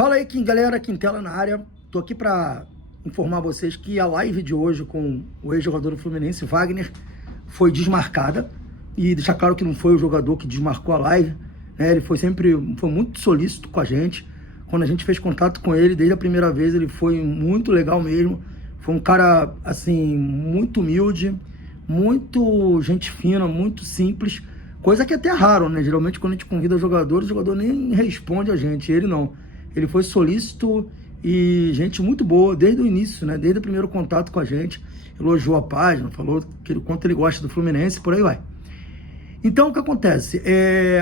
Fala aí, galera, Quintela na área. Tô aqui para informar vocês que a live de hoje com o ex-jogador do Fluminense, Wagner, foi desmarcada. E deixar claro que não foi o jogador que desmarcou a live, né? Ele foi muito solícito com a gente. Quando a gente fez contato com ele, desde a primeira vez, ele foi muito legal mesmo. Foi um cara, assim, muito humilde, muito gente fina, muito simples. Coisa que é até raro, né? Geralmente, quando a gente convida o jogador nem responde a gente. Ele não. Ele foi solícito e gente muito boa desde o início, né? Desde o primeiro contato com a gente. Elogiou a página, falou quanto ele gosta do Fluminense, por aí vai. Então, o que acontece?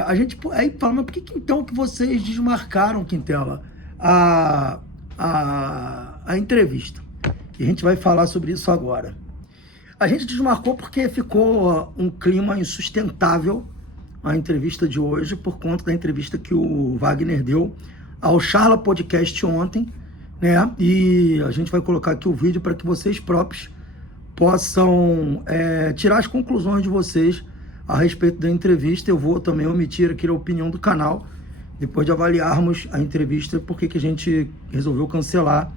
A gente aí fala, mas por que então que vocês desmarcaram, Quintela, a entrevista? E a gente vai falar sobre isso agora. A gente desmarcou porque ficou um clima insustentável a entrevista de hoje, por conta da entrevista que o Wagner deu ao Charla Podcast ontem, né? E a gente vai colocar aqui o vídeo para que vocês próprios possam tirar as conclusões de vocês a respeito da entrevista. Eu vou também omitir aqui a opinião do canal, depois de avaliarmos a entrevista, porque que a gente resolveu cancelar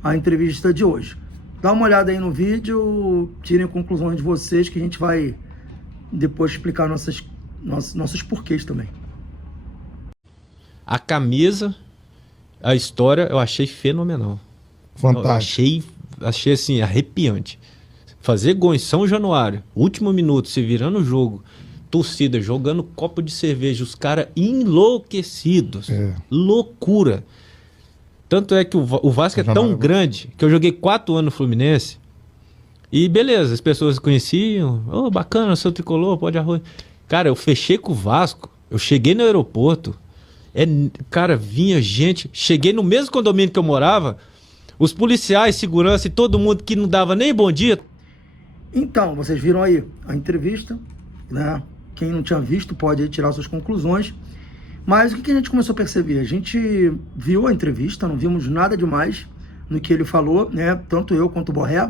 a entrevista de hoje. Dá uma olhada aí no vídeo, tirem conclusões de vocês, que a gente vai depois explicar nossos porquês também. A camisa, a história, eu achei fenomenal. Fantástico. Eu achei assim, arrepiante. Fazer gol em São Januário, último minuto, se virando o jogo, torcida jogando copo de cerveja, os caras enlouquecidos. Loucura. Tanto é que o Vasco é tão grande que eu joguei 4 anos no Fluminense e beleza, as pessoas conheciam, bacana, seu tricolor, pode arroz. Cara, eu fechei com o Vasco, eu cheguei no aeroporto, cara, vinha gente, cheguei no mesmo condomínio que eu morava, os policiais, segurança e todo mundo que não dava nem bom dia. Então, vocês viram aí a entrevista, né? Quem não tinha visto pode aí tirar suas conclusões. Mas o que a gente começou a perceber? A gente viu a entrevista, não vimos nada demais no que ele falou, né? Tanto eu quanto o Borré.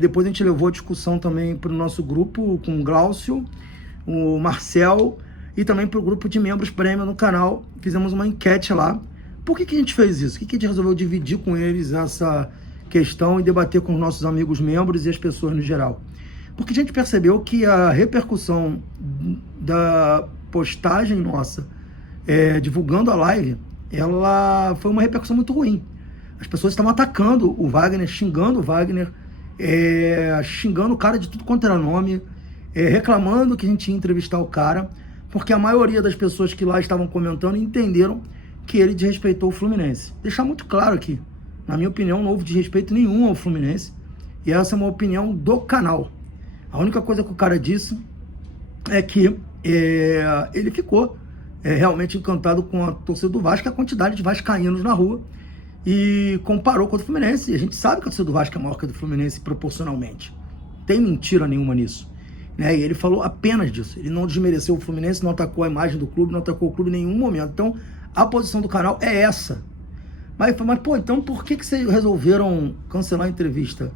Depois a gente levou a discussão também para o nosso grupo com o Glaucio, o Marcel e também para o grupo de membros prêmio no canal. Fizemos uma enquete lá. Por que a gente fez isso? Por que a gente resolveu dividir com eles essa questão e debater com os nossos amigos membros e as pessoas no geral? Porque a gente percebeu que a repercussão da postagem nossa divulgando a live, ela foi uma repercussão muito ruim. As pessoas estavam atacando o Wagner, xingando o Wagner, xingando o cara de tudo quanto era nome, reclamando que a gente ia entrevistar o cara, porque a maioria das pessoas que lá estavam comentando entenderam que ele desrespeitou o Fluminense. Deixar muito claro aqui, na minha opinião, não houve desrespeito nenhum ao Fluminense, e essa é uma opinião do canal. A única coisa que o cara disse é que ele ficou realmente encantado com a torcida do Vasco, a quantidade de vascaínos na rua, e comparou com o Fluminense. E a gente sabe que a torcida do Vasco é maior que a do Fluminense proporcionalmente. Não tem mentira nenhuma nisso, né? E ele falou apenas disso. Ele não desmereceu o Fluminense, não atacou a imagem do clube, não atacou o clube em nenhum momento. Então, a posição do canal é essa. Mas pô, então por que vocês resolveram cancelar a entrevista?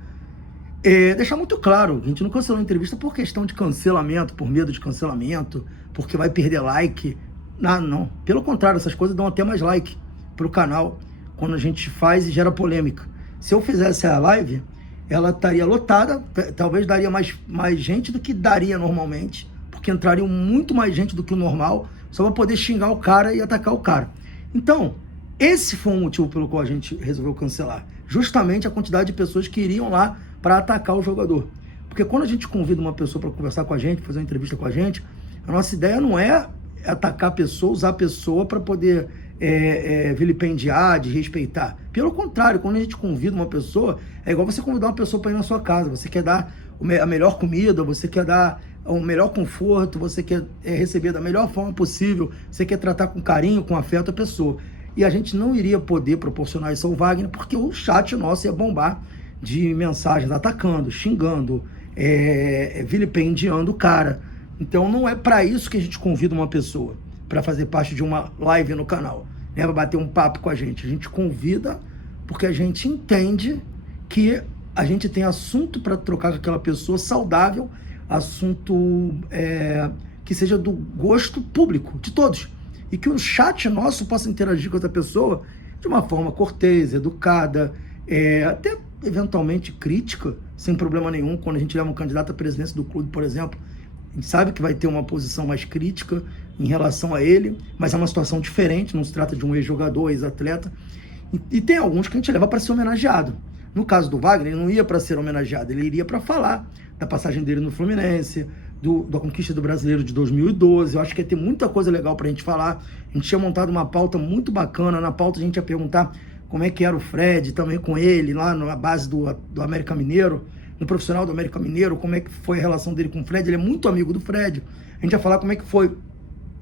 Deixar muito claro, a gente não cancelou a entrevista por questão de cancelamento, por medo de cancelamento, porque vai perder like. Não. Pelo contrário, essas coisas dão até mais like pro canal quando a gente faz e gera polêmica. Se eu fizesse a live, ela estaria lotada, talvez daria mais gente do que daria normalmente, porque entraria muito mais gente do que o normal, só para poder xingar o cara e atacar o cara. Então, esse foi o motivo pelo qual a gente resolveu cancelar. Justamente a quantidade de pessoas que iriam lá para atacar o jogador. Porque quando a gente convida uma pessoa para conversar com a gente, fazer uma entrevista com a gente, a nossa ideia não é atacar a pessoa, usar a pessoa para poder vilipendiar, desrespeitar. Pelo contrário, quando a gente convida uma pessoa, é igual você convidar uma pessoa para ir na sua casa. Você quer dar a melhor comida, você quer dar o melhor conforto, você quer receber da melhor forma possível, você quer tratar com carinho, com afeto a pessoa. E a gente não iria poder proporcionar isso ao Wagner, porque o chat nosso ia bombar de mensagens atacando, xingando, vilipendiando o cara. Então não é para isso que a gente convida uma pessoa, para fazer parte de uma live no canal, né, para bater um papo com a gente. A gente convida porque a gente entende que a gente tem assunto para trocar com aquela pessoa saudável, assunto que seja do gosto público, de todos. E que o chat nosso possa interagir com outra pessoa de uma forma cortês, educada, até eventualmente crítica, sem problema nenhum. Quando a gente leva um candidato à presidência do clube, por exemplo, a gente sabe que vai ter uma posição mais crítica em relação a ele, mas é uma situação diferente, não se trata de um ex-jogador, ex-atleta. E tem alguns que a gente leva para ser homenageado. No caso do Wagner, ele não ia para ser homenageado, ele iria para falar da passagem dele no Fluminense, da conquista do Brasileiro de 2012. Eu acho que ia ter muita coisa legal para a gente falar. A gente tinha montado uma pauta muito bacana. Na pauta a gente ia perguntar como é que era o Fred, também com ele, lá na base do América Mineiro, no profissional do América Mineiro, como é que foi a relação dele com o Fred. Ele é muito amigo do Fred. A gente ia falar como é que foi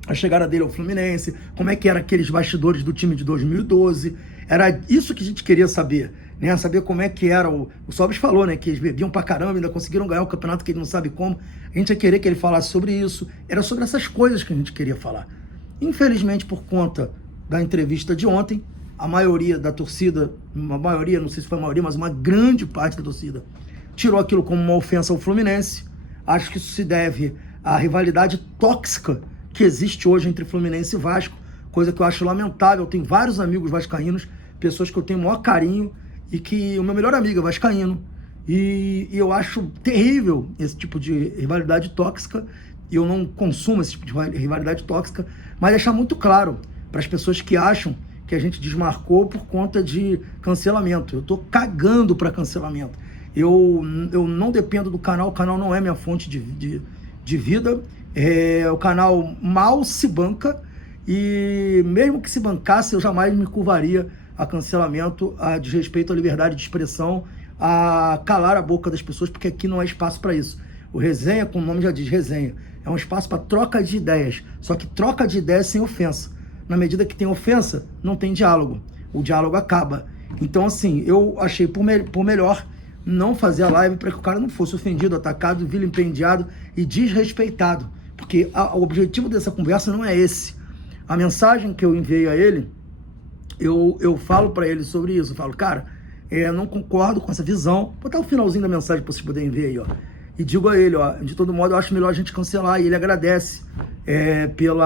a chegada dele ao Fluminense, como é que eram aqueles bastidores do time de 2012. Era isso que a gente queria saber, né? Saber como é que era. O Sobis falou, né? Que eles bebiam pra caramba, ainda conseguiram ganhar o campeonato que ele não sabe como. A gente ia querer que ele falasse sobre isso. Era sobre essas coisas que a gente queria falar. Infelizmente, por conta da entrevista de ontem, a maioria da torcida, não sei se foi a maioria, mas uma grande parte da torcida tirou aquilo como uma ofensa ao Fluminense. Acho que isso se deve à rivalidade tóxica que existe hoje entre Fluminense e Vasco, coisa que eu acho lamentável. Eu tenho vários amigos vascaínos, pessoas que eu tenho o maior carinho, e que o meu melhor amigo é vascaíno, e eu acho terrível esse tipo de rivalidade tóxica. Eu não consumo esse tipo de rivalidade tóxica, mas deixar muito claro para as pessoas que acham que a gente desmarcou por conta de cancelamento. Eu tô cagando para cancelamento. Eu não dependo do canal, o canal não é minha fonte de vida. O canal mal se banca, e mesmo que se bancasse, eu jamais me curvaria a cancelamento, a desrespeito à liberdade de expressão, a calar a boca das pessoas, porque aqui não há espaço para isso. O Resenha, como o nome já diz, resenha, é um espaço para troca de ideias, só que troca de ideias sem ofensa. Na medida que tem ofensa, não tem diálogo, o diálogo acaba. Então, assim, eu achei por melhor não fazer a live para que o cara não fosse ofendido, atacado, vilipendiado e desrespeitado, porque o objetivo dessa conversa não é esse. A mensagem que eu enviei a ele, eu falo para ele sobre isso. Eu falo, cara, não concordo com essa visão. Vou botar o finalzinho da mensagem para vocês poderem ver aí, ó. E digo a ele, ó, de todo modo, eu acho melhor a gente cancelar. E ele agradece pelo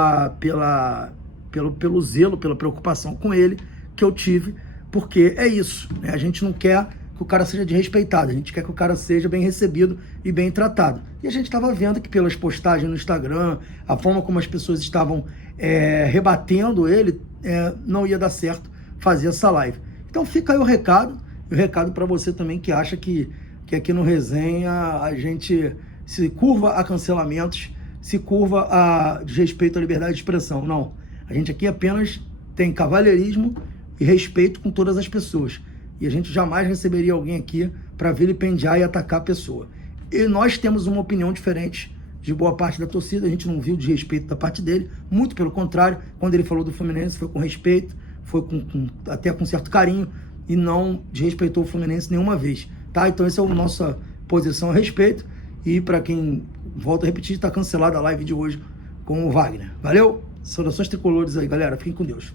zelo, pela preocupação com ele que eu tive, porque é isso, né? A gente não quer que o cara seja desrespeitado, a gente quer que o cara seja bem recebido e bem tratado. E a gente estava vendo que pelas postagens no Instagram, a forma como as pessoas estavam rebatendo ele, não ia dar certo fazer essa live. Então fica aí o recado, e o recado para você também que acha que aqui no Resenha a gente se curva a cancelamentos, se curva a desrespeito à liberdade de expressão. Não, a gente aqui apenas tem cavalheirismo e respeito com todas as pessoas. E a gente jamais receberia alguém aqui para vilipendiar e atacar a pessoa. E nós temos uma opinião diferente de boa parte da torcida. A gente não viu desrespeito da parte dele, muito pelo contrário. Quando ele falou do Fluminense, foi com respeito, foi até com certo carinho, e não desrespeitou o Fluminense nenhuma vez. Tá? Então essa é a nossa posição a respeito. E para quem, volto a repetir, está cancelada a live de hoje com o Wagner. Valeu? Saudações tricolores aí, galera. Fiquem com Deus.